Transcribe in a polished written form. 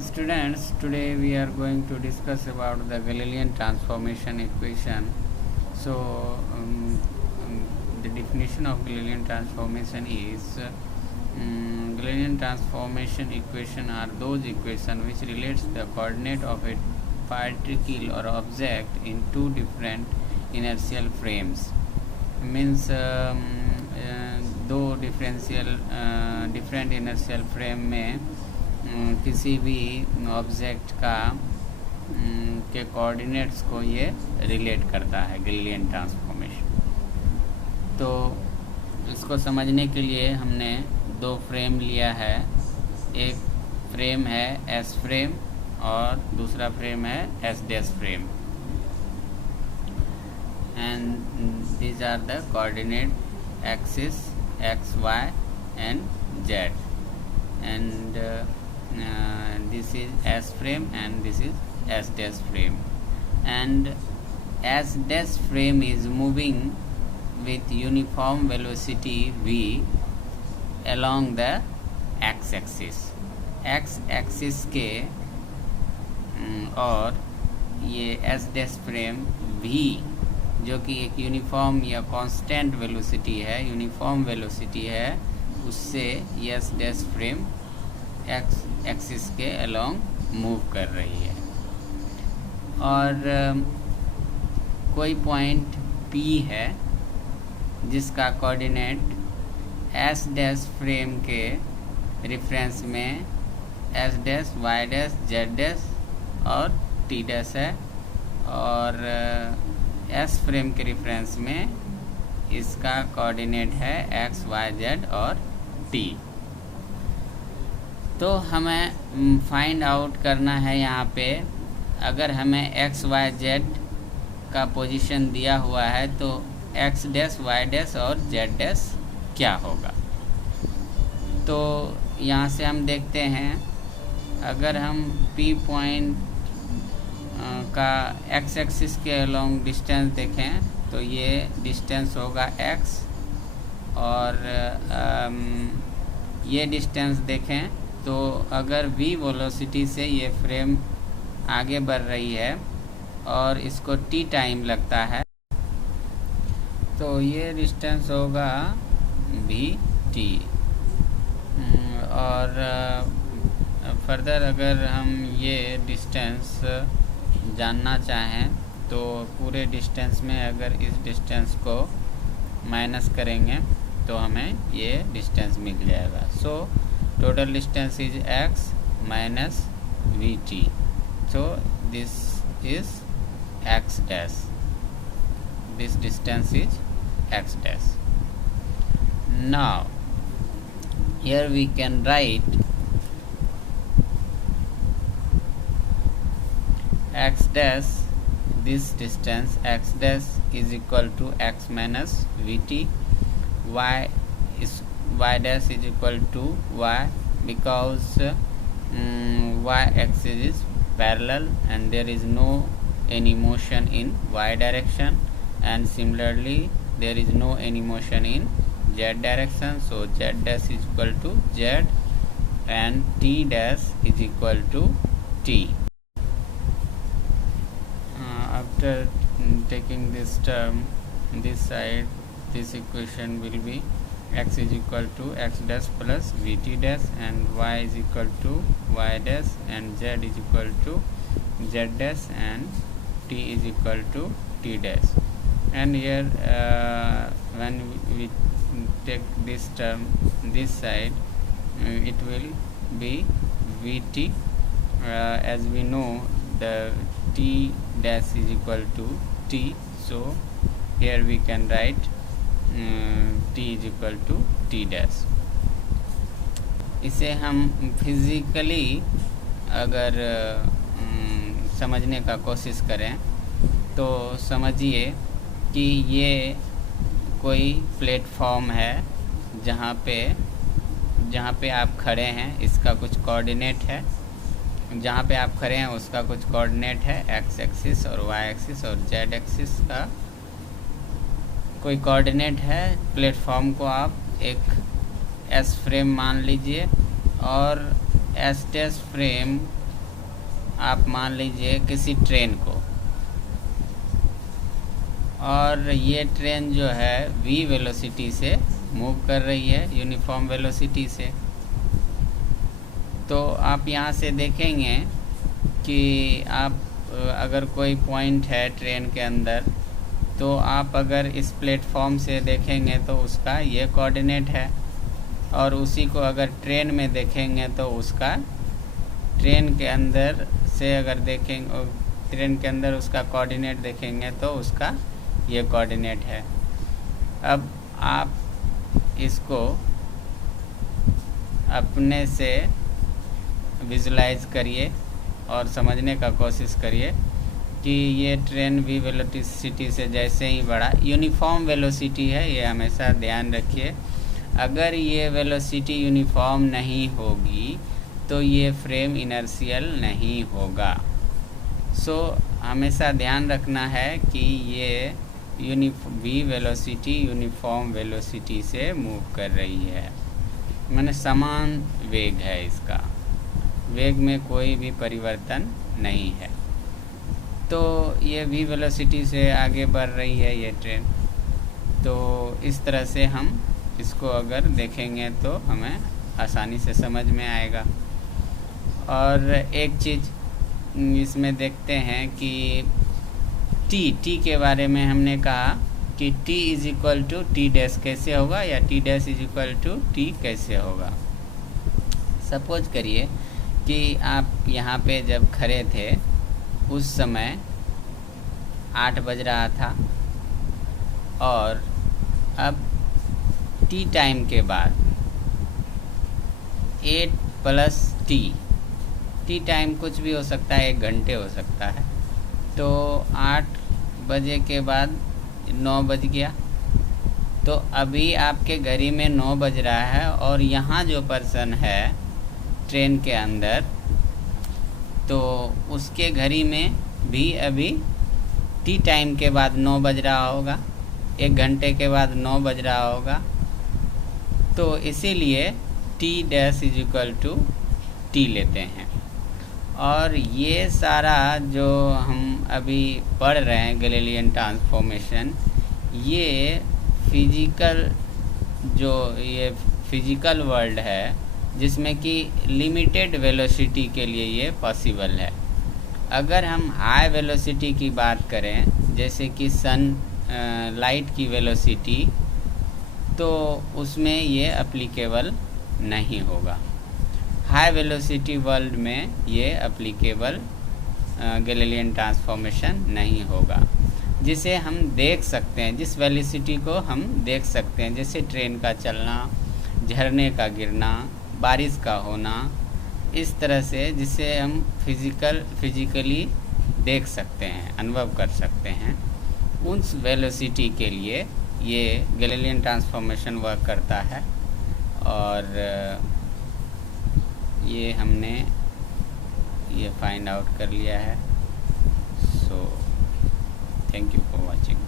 Students, today we are going to discuss about the Galilean transformation equation. So, the definition of Galilean transformation is Galilean transformation equation are those equations which relates the coordinate of a particle or object in two different inertial frames. Means दो different inertial frame में किसी भी object का के coordinates को ये relate करता है गैलीलियन ट्रांसफॉर्मेशन। तो इसको समझने के लिए हमने दो फ्रेम लिया है। एक फ्रेम है एस फ्रेम और दूसरा फ्रेम है S dash frame. And these are the coordinate axis x, y and z, and this is S frame and this is S dash frame, and S dash frame is moving with uniform velocity v along the x axis के और ये S dash frame v जो कि एक uniform या constant velocity है, उससे S dash frame X axis के अलोंग मूव कर रही है। और कोई पॉइंट P है जिसका कोऑर्डिनेट एस डैश फ्रेम के रेफरेंस में S dash, Y dash, Z dash और टी डैश है, और एस फ्रेम के रेफरेंस में इसका कोऑर्डिनेट है एक्स, वाई, जेड और टी। तो हमें फाइंड आउट करना है यहाँ पे, अगर हमें एक्स, वाई, जेड का पोजीशन दिया हुआ है तो एक्स डैश, वाई डैश और जेड डैश क्या होगा। तो यहाँ से हम देखते हैं, अगर हम पी पॉइंट का एक्स एक्सिस के अलोंग डिस्टेंस देखें तो ये डिस्टेंस होगा x, और ये डिस्टेंस देखें तो अगर v वेलोसिटी से ये फ्रेम आगे बढ़ रही है और इसको t टाइम लगता है तो ये डिस्टेंस होगा vt। और फर्दर अगर हम ये डिस्टेंस जानना चाहें तो पूरे डिस्टेंस में अगर इस डिस्टेंस को माइनस करेंगे तो हमें ये डिस्टेंस मिल जाएगा। So total distance is x minus vt, so this is x dash, this distance is x dash. Now here we can write x dash, this distance x dash is equal to x minus vt, y dash is equal to y, because y axis is parallel and there is no any motion in y direction, and similarly there is no any motion in z direction, so z dash is equal to z and t dash is equal to t. After taking this term this side, this equation will be x is equal to x dash plus vt dash, and y is equal to y dash, and z is equal to z dash, and t is equal to t dash. And here when we take this term this side, it will be vt, as we know the t dash is equal to t, so here we can write t is equal to t dash. इसे हम physically अगर समझने का कोशिश करें तो समझिए कि ये कोई प्लेटफॉर्म है जहाँ पे आप खड़े हैं, इसका कुछ कोऑर्डिनेट है, जहाँ पे आप खड़े हैं उसका कुछ कोऑर्डिनेट है एक्स एक्सिस और वाई एक्सिस और जेड एक्सिस का कोई कोऑर्डिनेट है। प्लेटफॉर्म को आप एक एस फ्रेम मान लीजिए और एस डैश फ्रेम आप मान लीजिए किसी ट्रेन को, और ये ट्रेन जो है v वेलोसिटी से मूव कर रही है, यूनिफॉर्म वेलोसिटी से। तो आप यहाँ से देखेंगे कि आप अगर कोई पॉइंट है ट्रेन के अंदर, तो आप अगर इस प्लेटफॉर्म से देखेंगे तो उसका ये कोऑर्डिनेट है, और उसी को अगर ट्रेन में देखेंगे तो उसका ट्रेन के अंदर से अगर देखेंगे, ट्रेन के अंदर उसका कोऑर्डिनेट देखेंगे तो उसका ये कोऑर्डिनेट है। अब आप इसको अपने से विजुलाइज करिए और समझने का कोशिश करिए कि ये ट्रेन वी वेलोसिटी से जैसे ही बढ़ा, यूनिफॉर्म वेलोसिटी है, ये हमेशा ध्यान रखिए। अगर ये वेलोसिटी यूनिफॉर्म नहीं होगी तो ये फ्रेम इनर्शियल नहीं होगा। सो हमेशा ध्यान रखना है कि ये वी वेलोसिटी यूनिफॉर्म वेलोसिटी से मूव कर रही है, माने समान वेग है, इसका वेग में कोई भी परिवर्तन नहीं है। तो ये वी वेलोसिटी से आगे बढ़ रही है ये ट्रेन। तो इस तरह से हम इसको अगर देखेंगे तो हमें आसानी से समझ में आएगा। और एक चीज़ इसमें देखते हैं कि टी के बारे में हमने कहा कि t is equal to T dash कैसे होगा, या T dash is equal to T कैसे होगा। सपोज करिए कि आप यहाँ पे जब खड़े थे उस समय 8 बज रहा था, और अब टी टाइम के बाद 8 प्लस टी टाइम कुछ भी हो सकता है, 1 घंटे हो सकता है। तो 8 बजे के बाद 9 बज गया, तो अभी आपके घड़ी में 9 बज रहा है, और यहाँ जो पर्सन है ट्रेन के अंदर, तो उसके घड़ी में भी अभी टी टाइम के बाद 9 बज रहा होगा, 1 घंटे के बाद 9 बज रहा होगा। तो इसीलिए T dash is equal to T लेते हैं। और ये सारा जो हम अभी पढ़ रहे हैं गैलीलियन ट्रांसफॉर्मेशन, ये फिजिकल वर्ल्ड है, जिसमें कि लिमिटेड वेलोसिटी के लिए ये पॉसिबल है। अगर हम हाई वेलोसिटी की बात करें, जैसे कि लाइट की वेलोसिटी, तो उसमें ये एप्लीकेबल नहीं होगा। हाई वेलोसिटी वर्ल्ड में ये एप्लीकेबल गैलीलियन ट्रांसफॉर्मेशन नहीं होगा, जिसे हम देख सकते हैं, जिस वेलोसिटी को हम देख सकते हैं, जैसे ट्रेन का चलना, झरने का गिरना, बारिश का होना, इस तरह से जिसे हम फिजिकली देख सकते हैं, अनुभव कर सकते हैं, उस वेलोसिटी के लिए ये गैलीलियन ट्रांसफॉर्मेशन वर्क करता है। और ये हमने फाइंड आउट कर लिया है। So thank you for watching.